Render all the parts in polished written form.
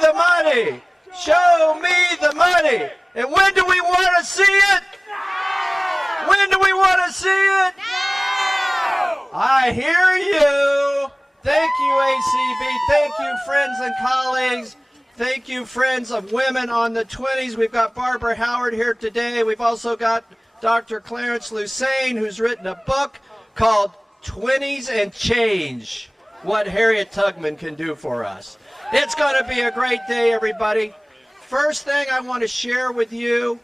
the money. Show me the money. And when do we want to see it? Now! When do we want to see it? Now! I hear you. Thank you, ACB. Thank you, friends and colleagues. Thank you, friends of women on the 20s. We've got Barbara Howard here today. We've also got Dr. Clarence Lucene, who's written a book called 20s and Change, What Harriet Tubman Can Do for Us. It's going to be a great day, everybody. First thing I want to share with you,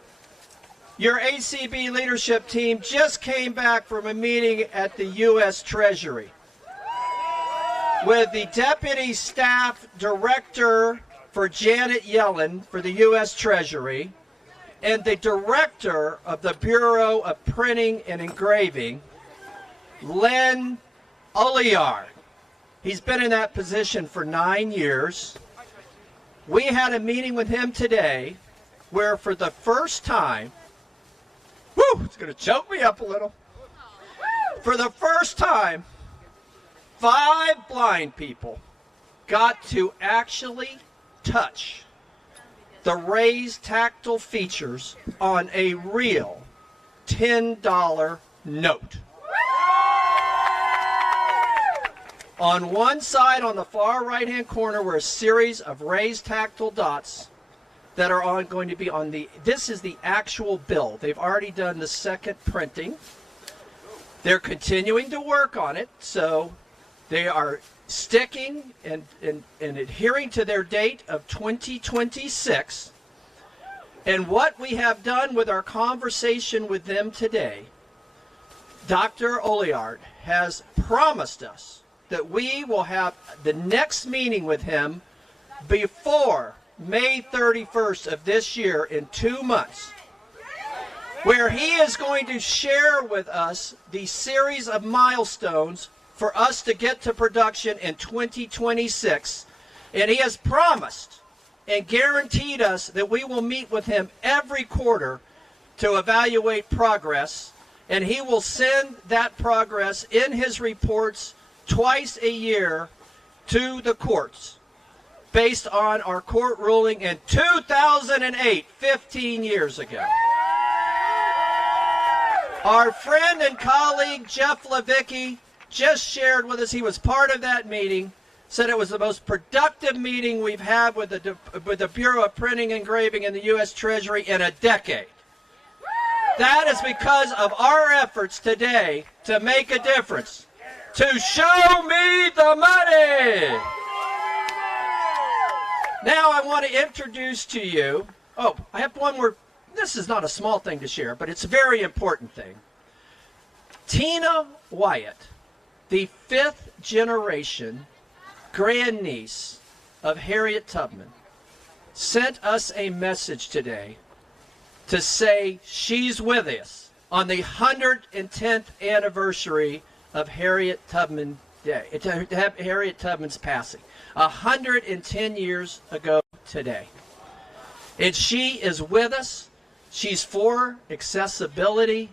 your ACB leadership team just came back from a meeting at the U.S. Treasury with the Deputy Staff Director for Janet Yellen for the U.S. Treasury and the Director of the Bureau of Printing and Engraving, Len Oliard. He's been in that position for 9 years. We had a meeting with him today where for the first time, it's going to choke me up a little. For the first time, 5 blind people got to actually touch the raised tactile features on a real $10 note. On one side, on the far right-hand corner, were a series of raised tactile dots that are going to be on this is the actual bill. They've already done the second printing. They're continuing to work on it, so they are sticking and adhering to their date of 2026. And what we have done with our conversation with them today, Dr. Oliard has promised us that we will have the next meeting with him before May 31st of this year in 2 months, where he is going to share with us the series of milestones for us to get to production in 2026. And he has promised and guaranteed us that we will meet with him every quarter to evaluate progress, and he will send that progress in his reports twice a year to the courts based on our court ruling in 2008, 15 years ago. Our friend and colleague Jeff Levicki just shared with us, he was part of that meeting, said it was the most productive meeting we've had with the Bureau of Printing and Engraving in the U.S. Treasury in a decade. That is because of our efforts today to make a difference, to show me the money. Now I want to introduce to you, I have one more, this is not a small thing to share, but it's a very important thing. Tina Wyatt, the 5th generation grandniece of Harriet Tubman, sent us a message today to say she's with us on the 110th anniversary of Harriet Tubman Day, Harriet Tubman's passing, 110 years ago today. And she is with us. She's for accessibility,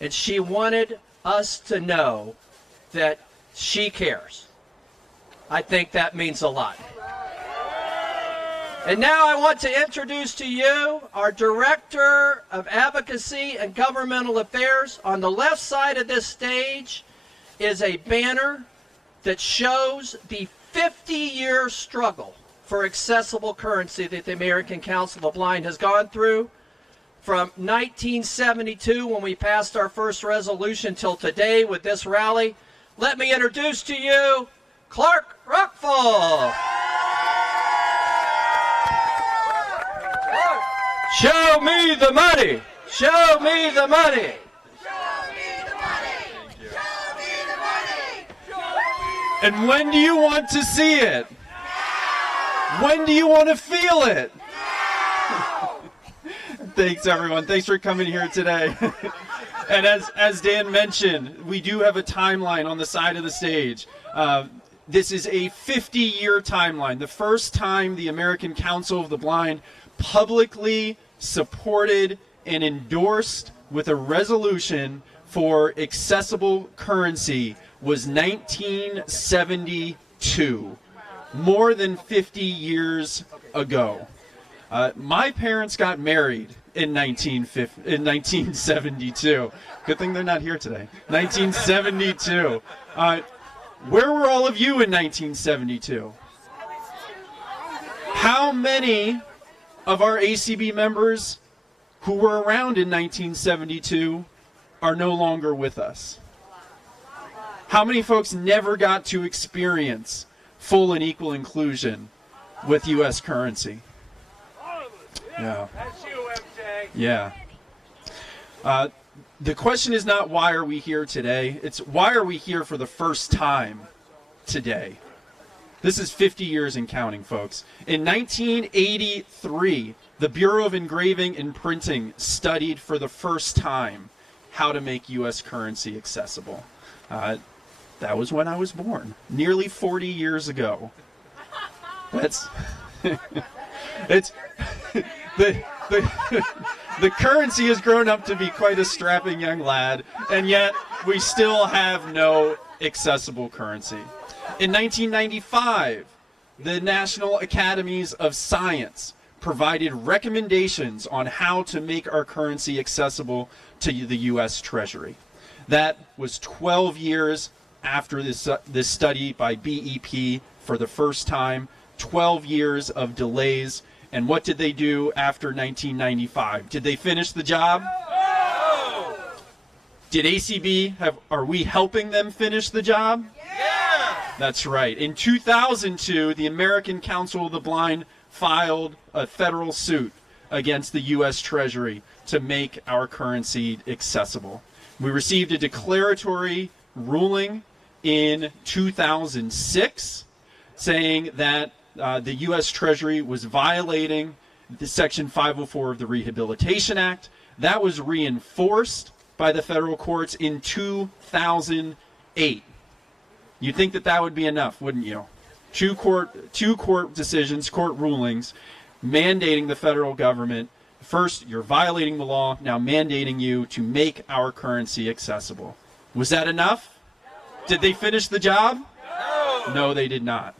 and she wanted us to know that she cares. I think that means a lot. And now I want to introduce to you our Director of Advocacy and Governmental Affairs. On the left side of this stage is a banner that shows the 50-year struggle for accessible currency that the American Council of the Blind has gone through from 1972, when we passed our first resolution, till today with this rally. Let me introduce to you Clark Rockfall. Show me the money. Show me the money. And when do you want to see it? Now! When do you want to feel it? Now! Thanks, everyone. Thanks for coming here today. And as Dan mentioned, we do have a timeline on the side of the stage. This is a 50-year timeline. The first time the American Council of the Blind publicly supported and endorsed with a resolution for accessible currency was 1972. More than 50 years ago. My parents got married in 1972. Good thing they're not here today. 1972. Where were all of you in 1972? How many of our ACB members who were around in 1972 are no longer with us? How many folks never got to experience full and equal inclusion with U.S. currency? Yeah. That's you, MJ. Yeah. The question is not why are we here today, it's why are we here for the first time today? This is 50 years and counting, folks. In 1983, the Bureau of Engraving and Printing studied for the first time how to make U.S. currency accessible. That was when I was born, nearly 40 years ago. That's it's the currency has grown up to be quite a strapping young lad, and yet we still have no accessible currency. In 1995, the National Academies of Science provided recommendations on how to make our currency accessible to the U.S. Treasury. That was 12 years after this study by BEP for the first time, 12 years of delays. And what did they do after 1995? Did they finish the job? No! Did ACB are we helping them finish the job? Yeah! That's right. In 2002, the American Council of the Blind filed a federal suit against the U.S. Treasury to make our currency accessible. We received a declaratory ruling in 2006 saying that the U.S. Treasury was violating the Section 504 of the Rehabilitation Act. That was reinforced by the federal courts in 2008. You'd think that that would be enough, wouldn't you? Two court decisions, court rulings, mandating the federal government. First, you're violating the law, now mandating you to make our currency accessible. Was that enough? Did they finish the job? No! No, they did not.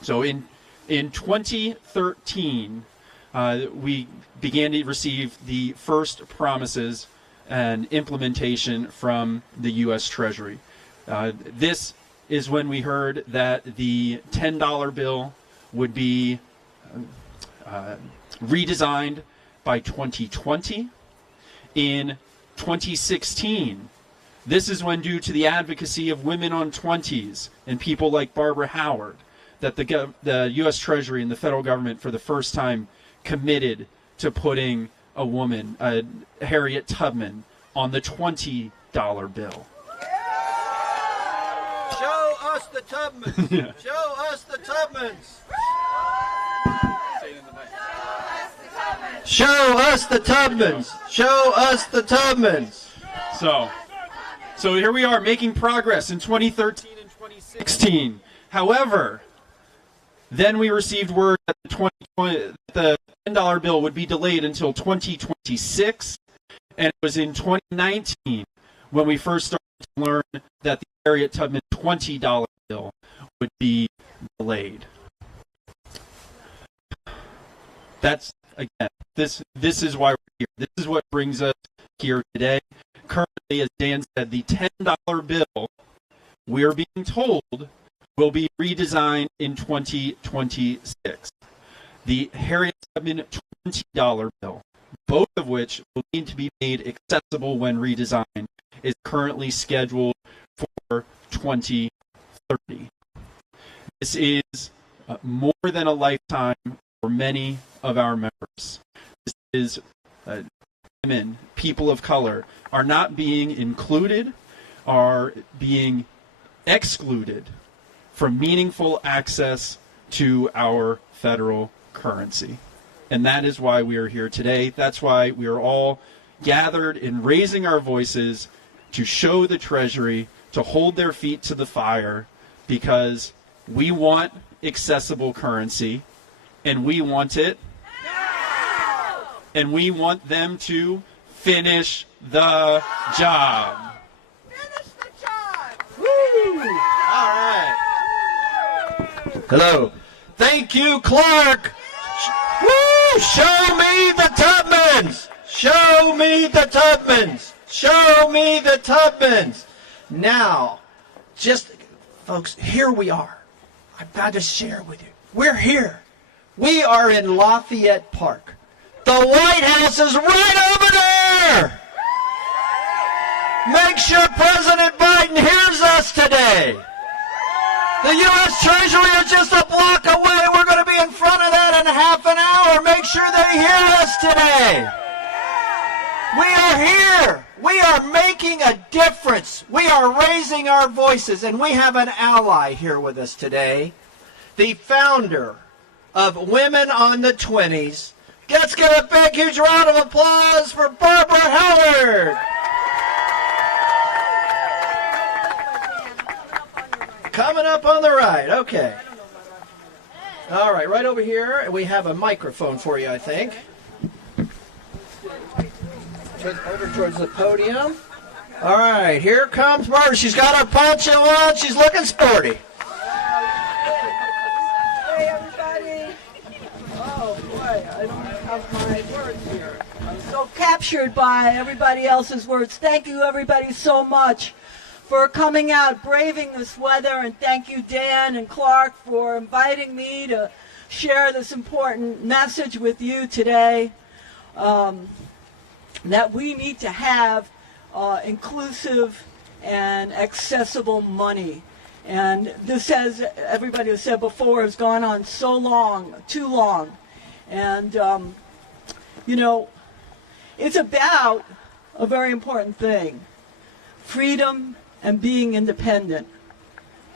So in 2013, we began to receive the first promises and implementation from the U.S. Treasury. This is when we heard that the $10 bill would be redesigned by 2020. In 2016, this is when, due to the advocacy of women on 20s and people like Barbara Howard, that the U.S. Treasury and the federal government for the first time committed to putting a woman, Harriet Tubman, on the $20 bill. Show us the Tubmans. Yeah. Show us the Tubmans. Show us the Tubmans. Show us the Tubmans. So here we are making progress in 2013 and 2016. However, then we received word that the $10 bill would be delayed until 2026, and it was in 2019 when we first started to learn that the Harriet Tubman $20 bill would be delayed. That's, again, this is why we're here. This is what brings us here today. Currently, as Dan said, the $10 bill, we're being told, will be redesigned in 2026. The Harriet Tubman $20 bill, both of which will need to be made accessible when redesigned, is currently scheduled for 2030. This is more than a lifetime for many of our members. This is women, people of color, are not being included, are being excluded from meaningful access to our federal currency. And that is why we are here today. That's why we are all gathered and raising our voices to show the Treasury to hold their feet to the fire, because we want accessible currency, and we want it now! And we want them to finish the job. Finish the job! Woo! All right. Hello. Thank you, Clark. Woo! Show me the Tubmans! Show me the Tubmans! Show me the Tubmans! Now, just, folks, here we are. I've got to share with you. We're here. We are in Lafayette Park. The White House is right over there! Make sure President Biden hears us today. The U.S. Treasury is just a block away. We're going to be in front of that in half an hour. Make sure they hear us today. We are here. We are making a difference. We are raising our voices, and we have an ally here with us today. The founder of Women on the 20s. Let's give a big, huge round of applause for Barbara Howard. Coming up on the right, okay. All right, right over here, we have a microphone for you, I think. Over towards the podium. All right, here comes Barbara. She's got her poncho on. She's looking sporty. Hey, everybody. Oh, boy, I don't have my words here. I'm so captured by everybody else's words. Thank you, everybody, so much for coming out, braving this weather, and thank you, Dan and Clark, for inviting me to share this important message with you today, that we need to have inclusive and accessible money. And this, as everybody has said before, has gone on so long, too long. And, you know, it's about a very important thing, freedom and being independent,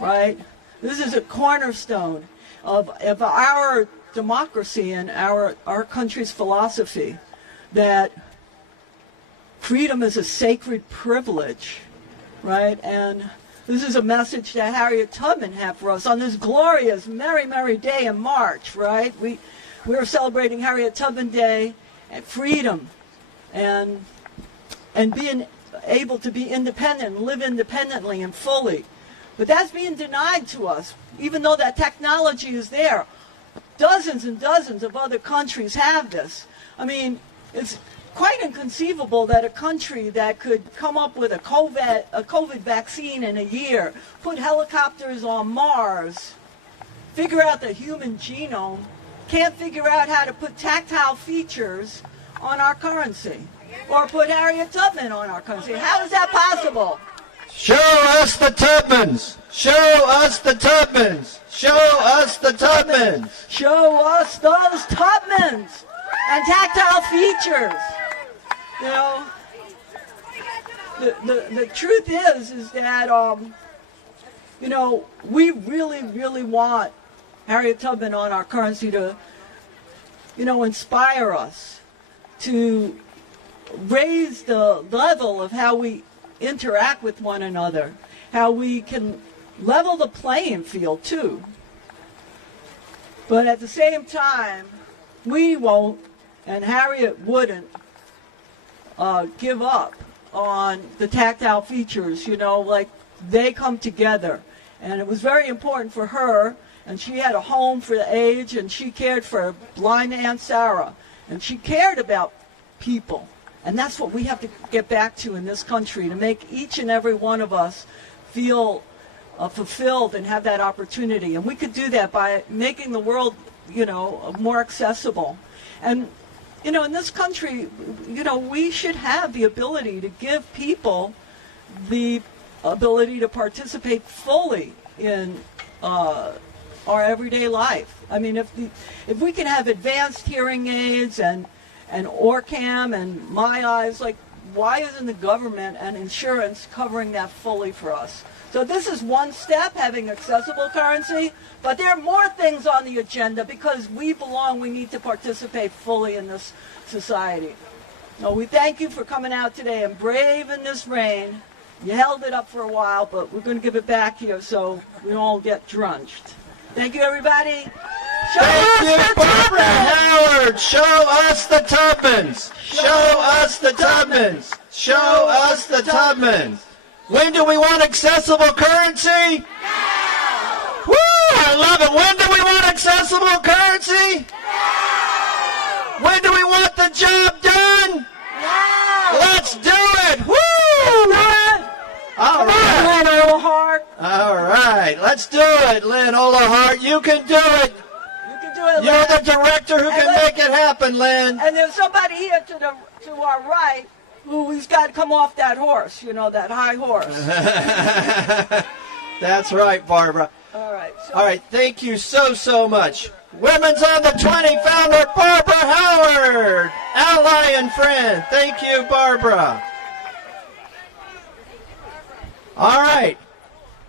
right? This is a cornerstone of our democracy and our country's philosophy, that freedom is a sacred privilege, right? And this is a message that Harriet Tubman had for us on this glorious, merry, merry day in March, right? We're celebrating Harriet Tubman Day and freedom and being able to be independent and live independently and fully. But that's being denied to us, even though that technology is there. Dozens and dozens of other countries have this. I mean, it's quite inconceivable that a country that could come up with a COVID vaccine in a year, put helicopters on Mars, figure out the human genome, can't figure out how to put tactile features on our currency, or put Harriet Tubman on our currency. How is that possible? Show us the Tubmans. Show us the Tubmans. Show us the Tubmans. Show us those Tubmans and tactile features. You know, the truth is that, you know, we really, really want Harriet Tubman on our currency to, you know, inspire us to raise the level of how we interact with one another, how we can level the playing field too. But at the same time, we won't, and Harriet wouldn't, give up on the tactile features, you know, like they come together. And it was very important for her, and she had a home for the aged, and she cared for blind Aunt Sarah, and she cared about people. And that's what we have to get back to in this country, to make each and every one of us feel fulfilled and have that opportunity. And we could do that by making the world, you know, more accessible. And, you know, in this country, you know, we should have the ability to give people the ability to participate fully in our everyday life. I mean, if we can have advanced hearing aids and ORCAM and My Eyes, like, why isn't the government and insurance covering that fully for us? So this is one step, having accessible currency, but there are more things on the agenda because we belong, we need to participate fully in this society. So we thank you for coming out today and braving this rain. You held it up for a while, but we're going to give it back here so we don't get drenched. Thank you, everybody. Thank you, Barbara Howard. Show us the Tubmans. Show us the Tubmans. Show us the Tubmans. When do we want accessible currency? Now! Woo! I love it. When do we want accessible currency? Now! the job done? Yeah. Let's do it! Woo! All right. Lynn Olhart. All right. Let's do it, Lynn Olahart. You can do it. You can do it, You're Lynn. the director who can make it happen, Lynn. And there's somebody here to our right who's got to come off that horse, that high horse. That's right, Barbara. All right. All right. Thank you so much. Women's on the 20 founder, Barbara Howard. Ally and friend. Thank you, Barbara. All right.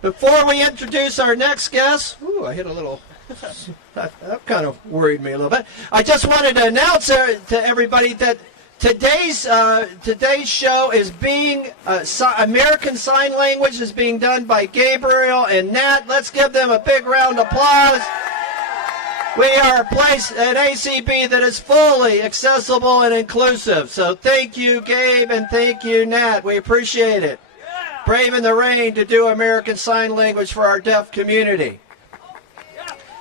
Before we introduce our next guest, I hit a little, that kind of worried me a little bit. I just wanted to announce to everybody that today's show is being, American Sign Language is being done by Gabriel and Nat. Let's give them a big round of applause. We are a place at ACB that is fully accessible and inclusive. So thank you, Gabe, and thank you, Nat. We appreciate it. Braving the rain to do American Sign Language for our deaf community.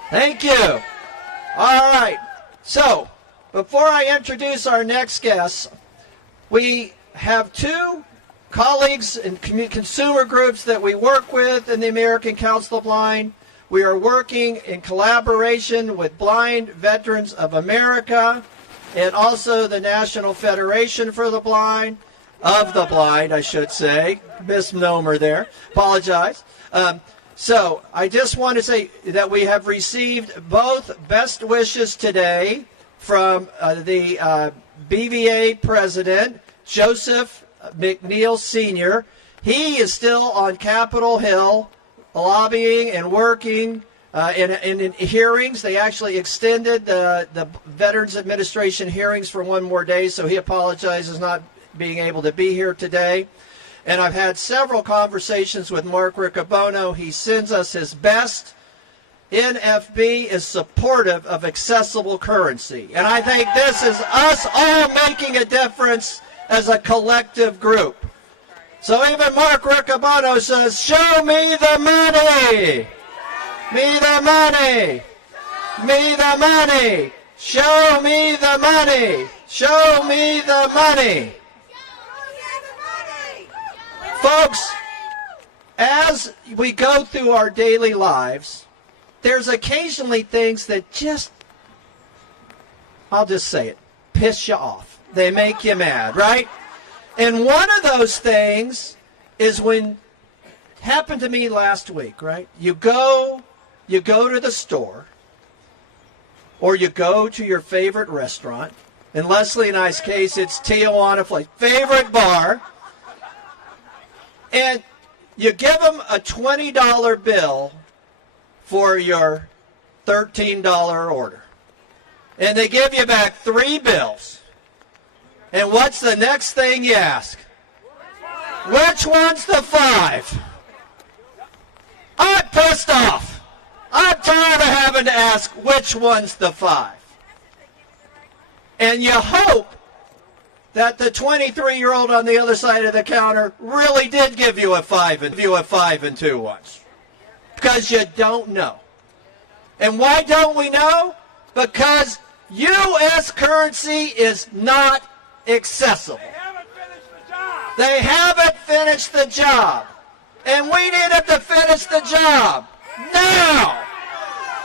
Thank you. All right. So, before I introduce our next guest, we have two colleagues and consumer groups that we work with in the American Council of Blind. We are working in collaboration with Blind Veterans of America and also the National Federation for the Blind. Of the blind, I should say. Misnomer there. Apologize. So I just want to say that we have received both best wishes today from the BVA president, Joseph McNeil Sr. He is still on Capitol Hill lobbying and working in hearings. They actually extended the Veterans Administration hearings for one more day, so he apologizes not being able to be here today. And I've had several conversations with Mark Riccobono. He sends us his best. NFB is supportive of accessible currency. And I think this is us all making a difference as a collective group. So even Mark Riccobono says, show me the money. Me the money. Me the money. Show me the money. Show me the money. Folks, as we go through our daily lives, there's occasionally things that just, I'll just say it, piss you off. They make you mad, right? And one of those things is when, happened to me last week, right? You go to the store, or you go to your favorite restaurant. In Leslie and I's case, it's Tijuana Flight, favorite bar. And you give them a $20 bill for your $13 order. And they give you back 3 bills. And what's the next thing you ask? Which one's the 5? I'm pissed off. I'm tired of having to ask which one's the 5. And you hope that the 23-year-old on the other side of the counter really did give you a 5 and 2 once. Because you don't know. And why don't we know? Because U.S. currency is not accessible. They haven't finished the job. And we need them to finish the job. Now!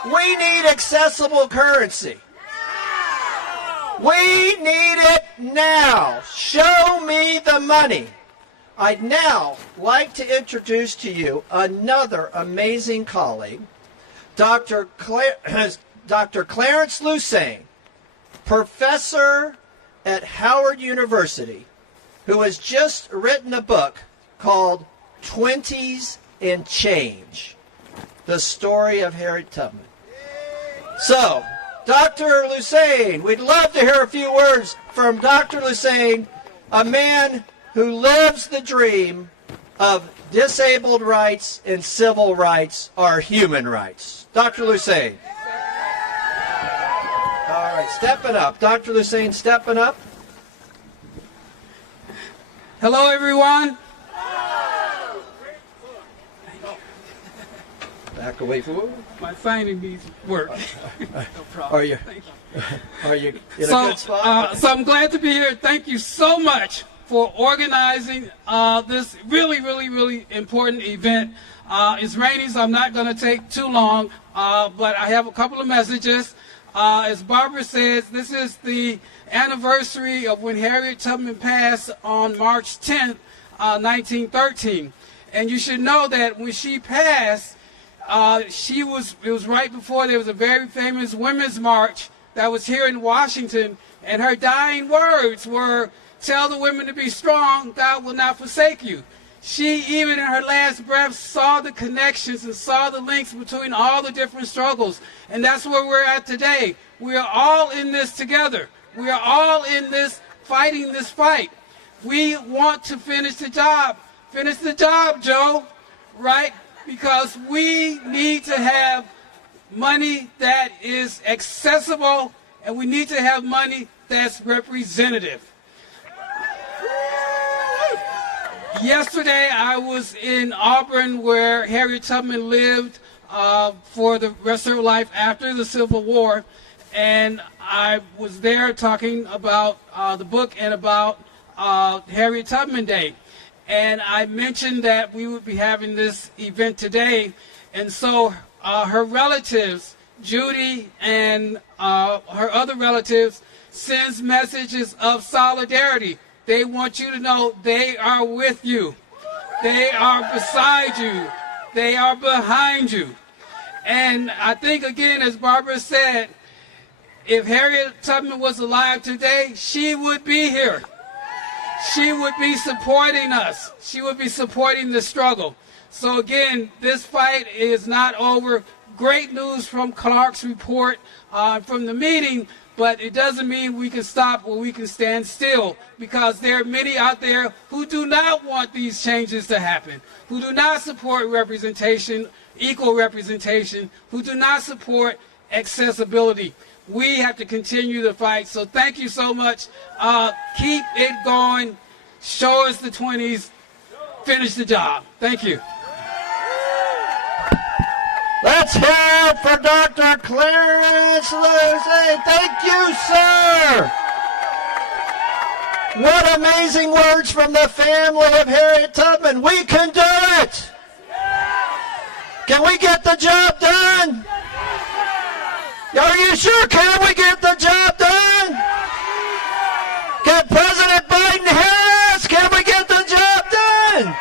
We need accessible currency. We need it now. Show me the money. I'd now like to introduce to you another amazing colleague, Dr. Clarence Lusane, professor at Howard University, who has just written a book called 20s and Change, the story of Harriet Tubman. So, Dr. Lusane, we'd love to hear a few words from Dr. Lusane, a man who lives the dream of disabled rights and civil rights are human rights. Dr. Lusane. All right, stepping up. Dr. Lusane, stepping up. Hello, everyone. back away from. My signing needs work. No problem. Are you? Thank you. Are you in a good spot? So I'm glad to be here. Thank you so much for organizing this really important event. It's raining, so I'm not going to take too long, but I have a couple of messages. As Barbara says, this is the anniversary of when Harriet Tubman passed on March 10th, 1913. And you should know that when she passed, it was right before there was a very famous women's march that was here in Washington, and her dying words were, "Tell the women to be strong, God will not forsake you." She, even in her last breath, saw the connections and saw the links between all the different struggles. And that's where we're at today. We are all in this together. We are all in this, fighting this fight. We want to finish the job. Finish the job, Joe, right? Because we need to have money that is accessible, and we need to have money that's representative. Yesterday, I was in Auburn, where Harriet Tubman lived for the rest of her life after the Civil War, and I was there talking about the book and about Harriet Tubman Day. And I mentioned that we would be having this event today, and so her relatives, Judy and her other relatives, sends messages of solidarity. They want you to know they are with you. They are beside you. They are behind you. And I think, again, as Barbara said, if Harriet Tubman was alive today, she would be here. She would be supporting us. She would be supporting the struggle. So again, this fight is not over. Great news from Clark's report from the meeting, but it doesn't mean we can stop or we can stand still, because there are many out there who do not want these changes to happen, who do not support representation, equal representation, who do not support accessibility. We have to continue the fight. So thank you so much. Keep it going. Show us the 20s. Finish the job. Thank you. Let's hear it for Dr. Clarence Lucy. Thank you, sir. What amazing words from the family of Harriet Tubman. We can do it. Can we get the job done? Are you sure? Can we get the job done? Can President Biden hear us? Can we get the job done?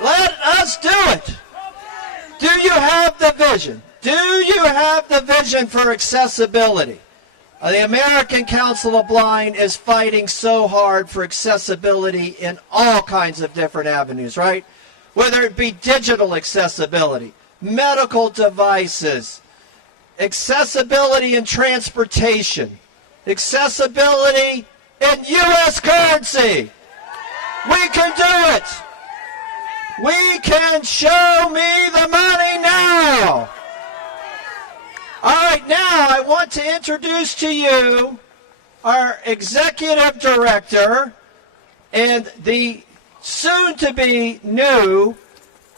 Let us do it. Do you have the vision? Do you have the vision for accessibility? The American Council of Blind is fighting so hard for accessibility in all kinds of different avenues, right? Whether it be digital accessibility, medical devices, accessibility in transportation, accessibility in U.S. currency. We can do it. We can show me the money now. All right, now I want to introduce to you our executive director and the soon-to-be new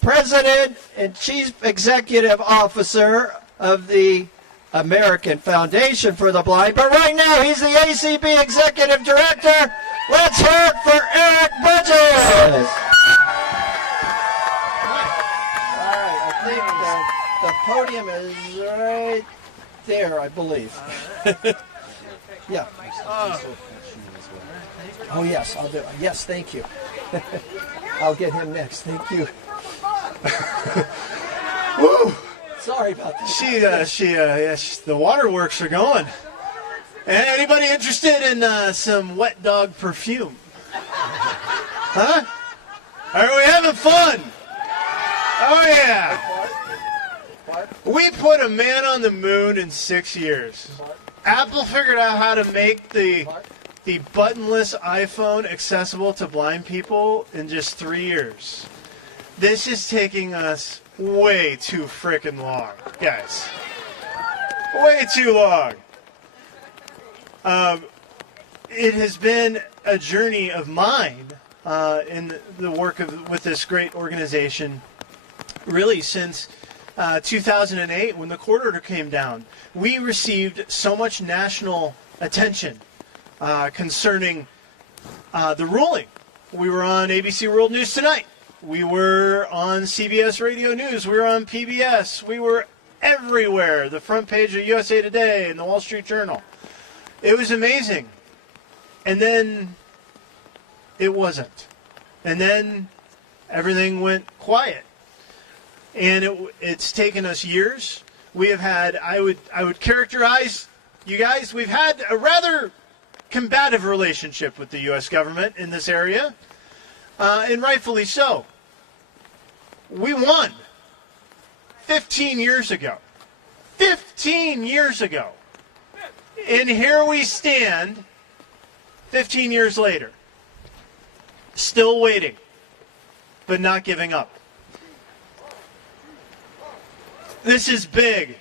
president and chief executive officer of the American Foundation for the Blind. But right now, he's the ACB executive director. Let's hear it for Eric Bridges. The podium is right there, I believe. Yeah. Oh, yes, I'll do it. Yes, thank you. I'll get him next. Thank you. Woo! Sorry about that. The waterworks are going. And anybody interested in some wet dog perfume? Huh? Are we having fun? Oh, yeah. We put a man on the moon in 6 years. Apple figured out how to make the buttonless iPhone accessible to blind people in just 3 years. This is taking us way too frickin' long, guys. Way too long. It has been a journey of mine in the work with this great organization. really since 2008 when the court order came down. We received so much national attention concerning the ruling. We were on ABC World News Tonight. We were on CBS Radio News. We were on PBS. We were everywhere. The front page of USA Today and the Wall Street Journal. It was amazing. And then it wasn't. And then everything went quiet. And it's taken us years. We have had, I would characterize, you guys, we've had a rather combative relationship with the U.S. government in this area, and rightfully so. We won 15 years ago. 15 years ago. And here we stand 15 years later, still waiting, but not giving up. This is big.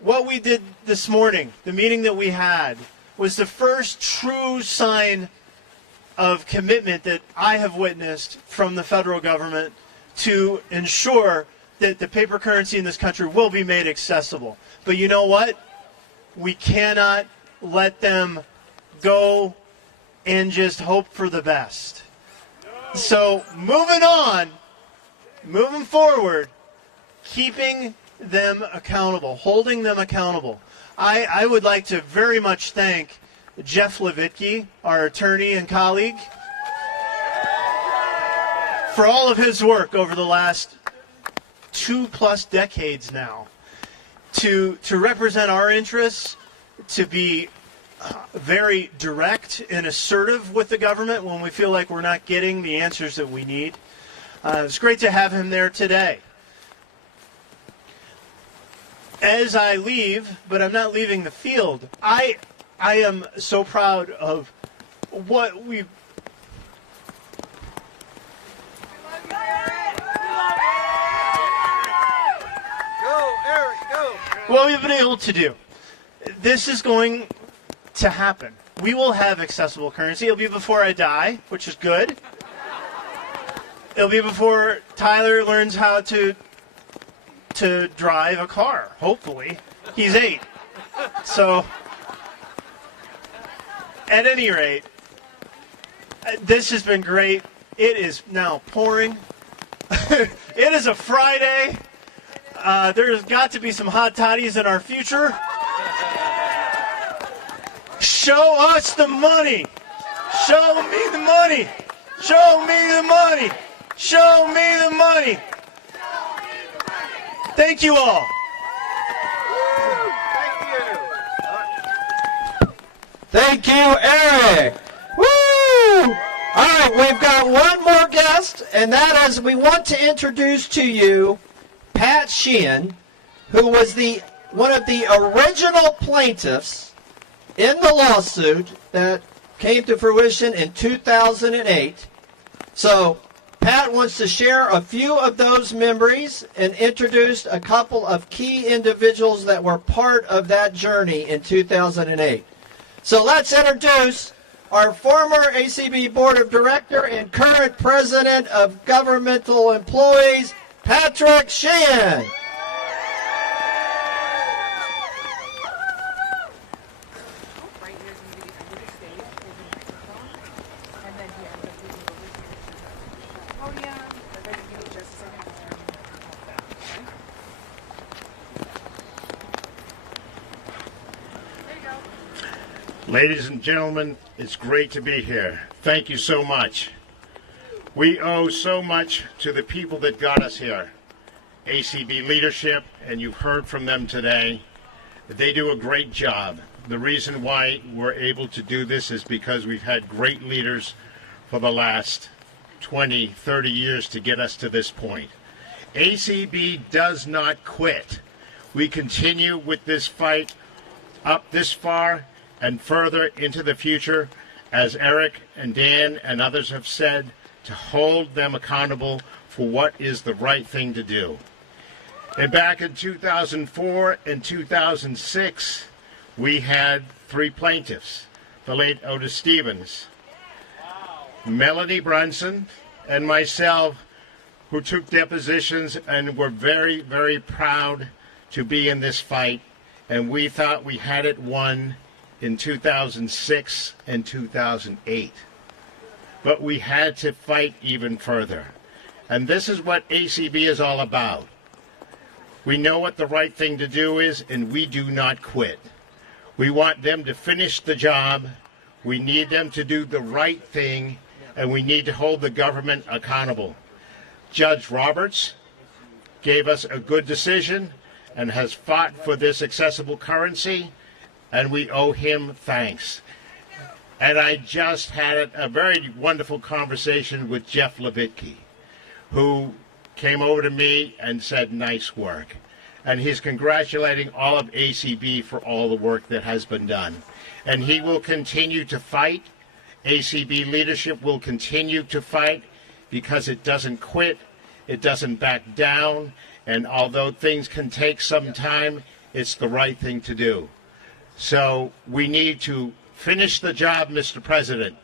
What we did this morning, the meeting that we had, was the first true sign of commitment that I have witnessed from the federal government to ensure that the paper currency in this country will be made accessible. But you know what? We cannot let them go and just hope for the best. So moving on, moving forward, keeping them accountable, holding them accountable. I would like to very much thank Jeff Levitke, our attorney and colleague, for all of his work over the last 2+ decades now to represent our interests, to be very direct and assertive with the government when we feel like we're not getting the answers that we need. It's great to have him there today. As I leave, but I'm not leaving the field, I am so proud of what we've what we've been able to do. This is going to happen. We will have accessible currency. It'll be before I die, which is good. It'll be before Tyler learns how to drive a car, hopefully. He's 8. So, at any rate, this has been great. It is now pouring. It is a Friday. There's got to be some hot toddies in our future. Show us the money. Show me the money. Show me the money. Show me the money. Thank you all. Thank you, Eric. Woo! All right, we've got one more guest, and that is we want to introduce to you Pat Sheehan, who was one of the original plaintiffs in the lawsuit that came to fruition in 2008. So Pat wants to share a few of those memories and introduce a couple of key individuals that were part of that journey in 2008. So let's introduce our former ACB Board of Director and current President of Governmental Employees, Patrick Sheehan. Ladies and gentlemen, it's great to be here. Thank you so much. We owe so much to the people that got us here. ACB leadership, and you've heard from them today. They do a great job. The reason why we're able to do this is because we've had great leaders for the last 20, 30 years to get us to this point. ACB does not quit. We continue with this fight up this far and further into the future, as Eric and Dan and others have said, to hold them accountable for what is the right thing to do. And back in 2004 and 2006, we had 3 plaintiffs, the late Otis Stevens, Melanie Brunson, and myself, who took depositions and were very, very proud to be in this fight. And we thought we had it won in 2006 and 2008. But we had to fight even further. And this is what ACB is all about. We know what the right thing to do is, and we do not quit. We want them to finish the job. We need them to do the right thing, and we need to hold the government accountable. Judge Roberts gave us a good decision and has fought for this accessible currency, and we owe him thanks. And I just had a very wonderful conversation with Jeff Levitke, who came over to me and said, nice work. And he's congratulating all of ACB for all the work that has been done. And he will continue to fight. ACB leadership will continue to fight because it doesn't quit, it doesn't back down, and although things can take some time, it's the right thing to do. So we need to finish the job, Mr. President.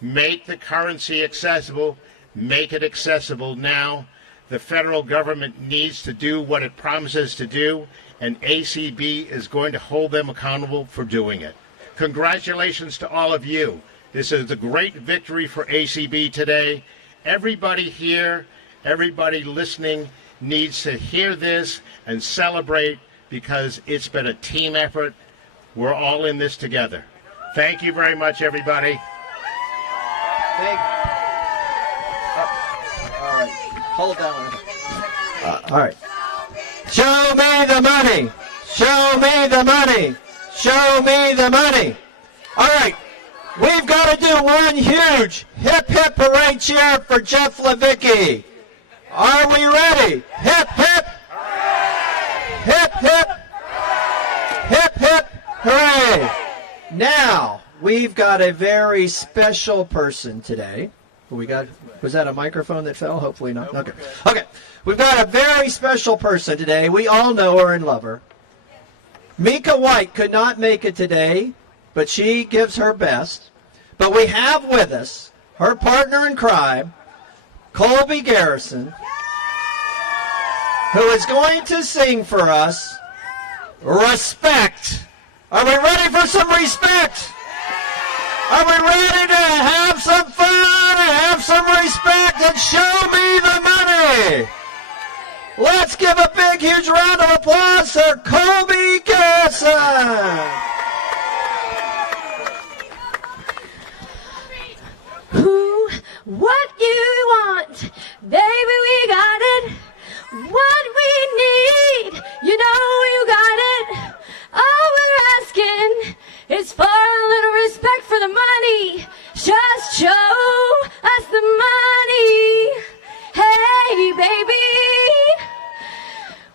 Make the currency accessible. Make it accessible now. The federal government needs to do what it promises to do, and ACB is going to hold them accountable for doing it. Congratulations to all of you. This is a great victory for ACB today. Everybody here, everybody listening needs to hear this and celebrate because it's been a team effort. We're all in this together. Thank you very much, everybody. All right. Hold down. All right. Show me the money. Show me the money. Show me the money. All right. We've got to do one huge hip hip hooray cheer for Jeff Levitke. Are we ready? Hip hip. Hip hip. Hip hip hooray. Now, we've got a very special person today. Was that a microphone that fell? Hopefully not. Okay. Okay. We've got a very special person today. We all know her and love her. Mika White could not make it today, but she gives her best. But we have with us her partner in crime, Colby Garrison, who is going to sing for us Respect. Are we ready for some respect? Are we ready to have some fun and have some respect and show me the money? Let's give a big, huge round of applause for Colby Garrison. Who, what you want, baby, we got it. What we need, you know you got it. All we're asking is for a little respect for the money. Just show us the money. Hey, baby,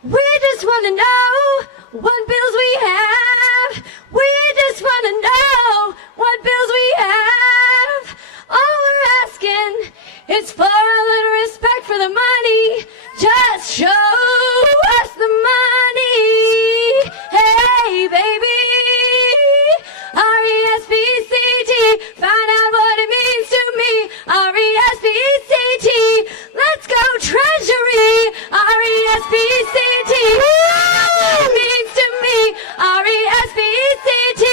we just want to know what bills we have. We just want to know what bills we have. All we're asking is for a little respect for the money. Just show us the money. Hey, baby. R-E-S-P-C-T. Find out what it means to me. R-E-S-P-C-T. Let's go Treasury. R-E-S-P-C-T. What it means to me. R-E-S-P-C-T.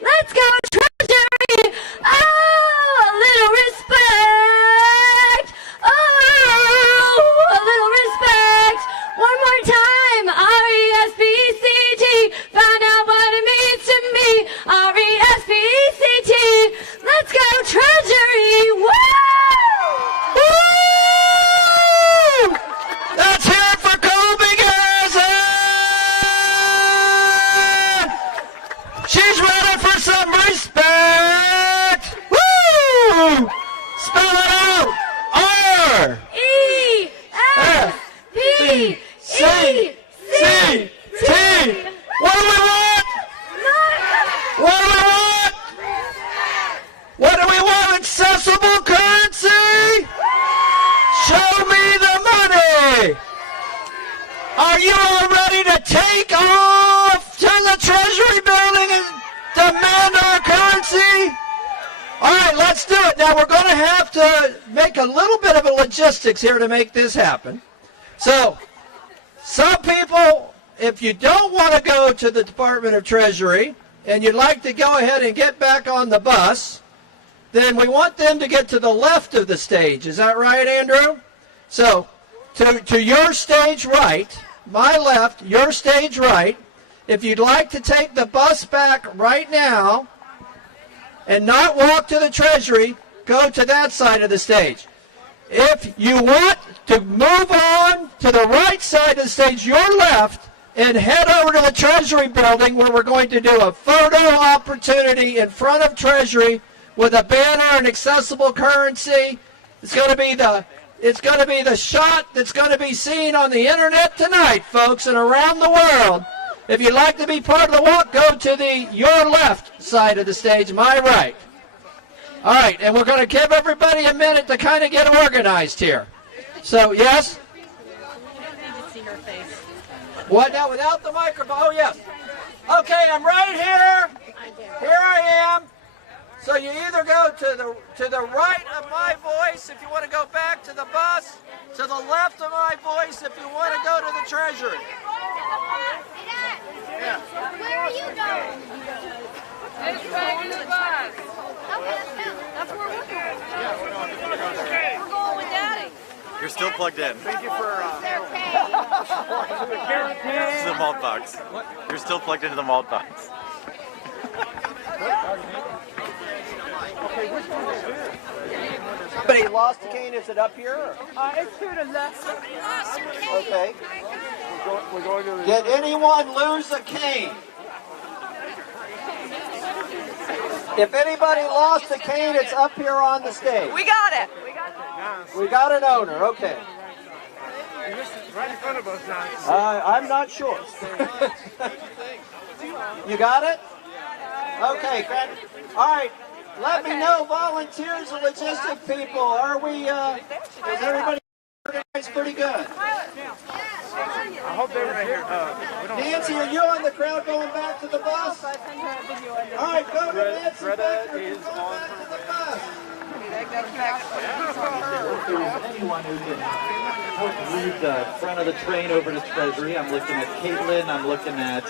Let's go Treasury. Oh, a little respect. Oh, a little respect. One more time. R-E-S-P-C-T. Find out what it means to me. R-E-S-P-C-T. Let's go Treasury. Woo! Woo! Let's hear it for Colby Garrison! She's ready for some respect! Woo! Spell it out! R-E-S-P-C-T! What do we want? What do we want? What do we want? Accessible currency? Show me the money! Are you all ready to take off to the Treasury building and demand our currency? All right, right, let's do it. Now, we're going to have to make a little bit of a logistics here to make this happen. So, some people, if you don't want to go to the Department of Treasury and you'd like to go ahead and get back on the bus, then we want them to get to the left of the stage. Is that right, Andrew? So, to your stage right, my left, your stage right. If you'd like to take the bus back right now and not walk to the Treasury, go to that side of the stage. If you want to move on to the right side of the stage, your left, and head over to the Treasury building where we're going to do a photo opportunity in front of Treasury with a banner and accessible currency. It's going to be the shot that's going to be seen on the internet tonight, folks, and around the world. If you'd like to be part of the walk, go to your left side of the stage, my right. All right, and we're going to give everybody a minute to kind of get organized here. So, yes? What now, without the microphone? Oh, yes. Okay, I'm right here. Here I am. So you either go to the right of my voice if you want to go back to the bus, to the left of my voice if you want to go to the Treasury. Yeah. Where are you going? It's back to the bus. Okay, that's where we're going. We're going with Daddy. You're still plugged in. Thank you for This is the malt box. You're still plugged into the malt box. Somebody lost a cane. Is it up here? It's to the left. Okay. Did anyone lose a cane? If anybody lost a cane, it's up here on the stage. We got it. We got an owner. Okay. Right in front of us now. I'm not sure. You got it? Okay, great. All right. Let me know, volunteers and logistic people. Are we, is everybody organized pretty good? I hope they were here. Nancy, are you on the crowd going back to the bus? All right, go to Nancy Baker. You're going back to the bus. If there's anyone who can lead the front of the train over to Treasury, I'm looking at Caitlin, I'm looking at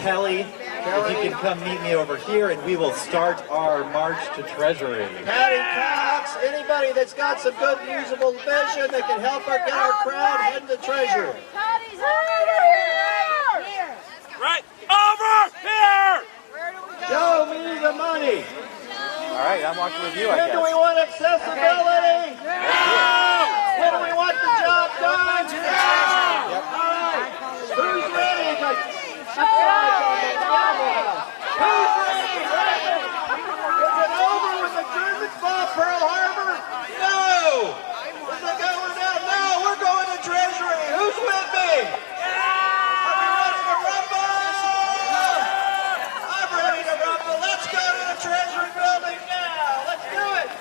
Kelly. If you can come meet me over here, and we will start our march to Treasury. Patty Cox, anybody that's got some good usable vision that can help get our crowd heading to Treasury. Patty's over here. Right over here! Show me the money. All right, I'm walking with you, I When do we guess. want accessibility? When do we want the job done? All right. Who's ready? Who's ready? Is it over with the Germans bought Pearl Harbor? No. Is it going down? No, we're going to Treasury. Who's with me? Are we ready to rumble? I'm ready to rumble. Let's go to the Treasury building now. Let's do it.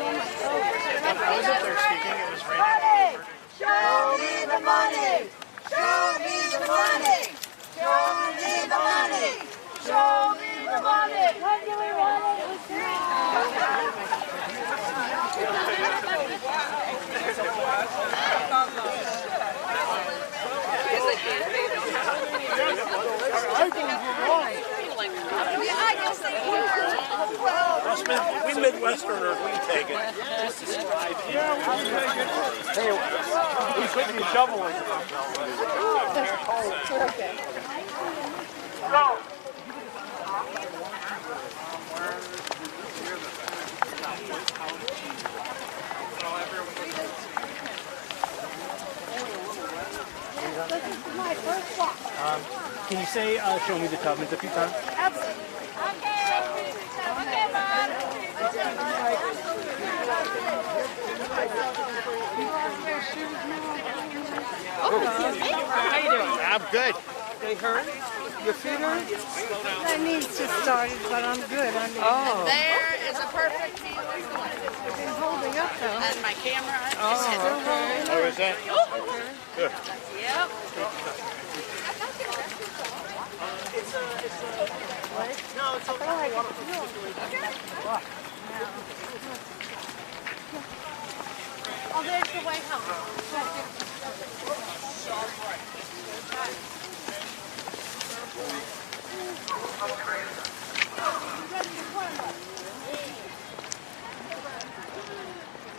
I was up there speaking. It was raining. Show me the money. Show me the money. Show me the money. Show me the money. When do we want it? We Midwesterners, we take it. Hey, we could be shoveling. This is my first walk. Can you say, show me the Tubmans a few times? Absolutely. Okay. Okay, Bob. How you doing? I'm good. They hurt? Your feet hurt? My knees just started, but I'm good. I mean, There is a perfect view of the I've been holding up though. and my camera. Still holding Oh, is that? Yep. Oh, there's the way home.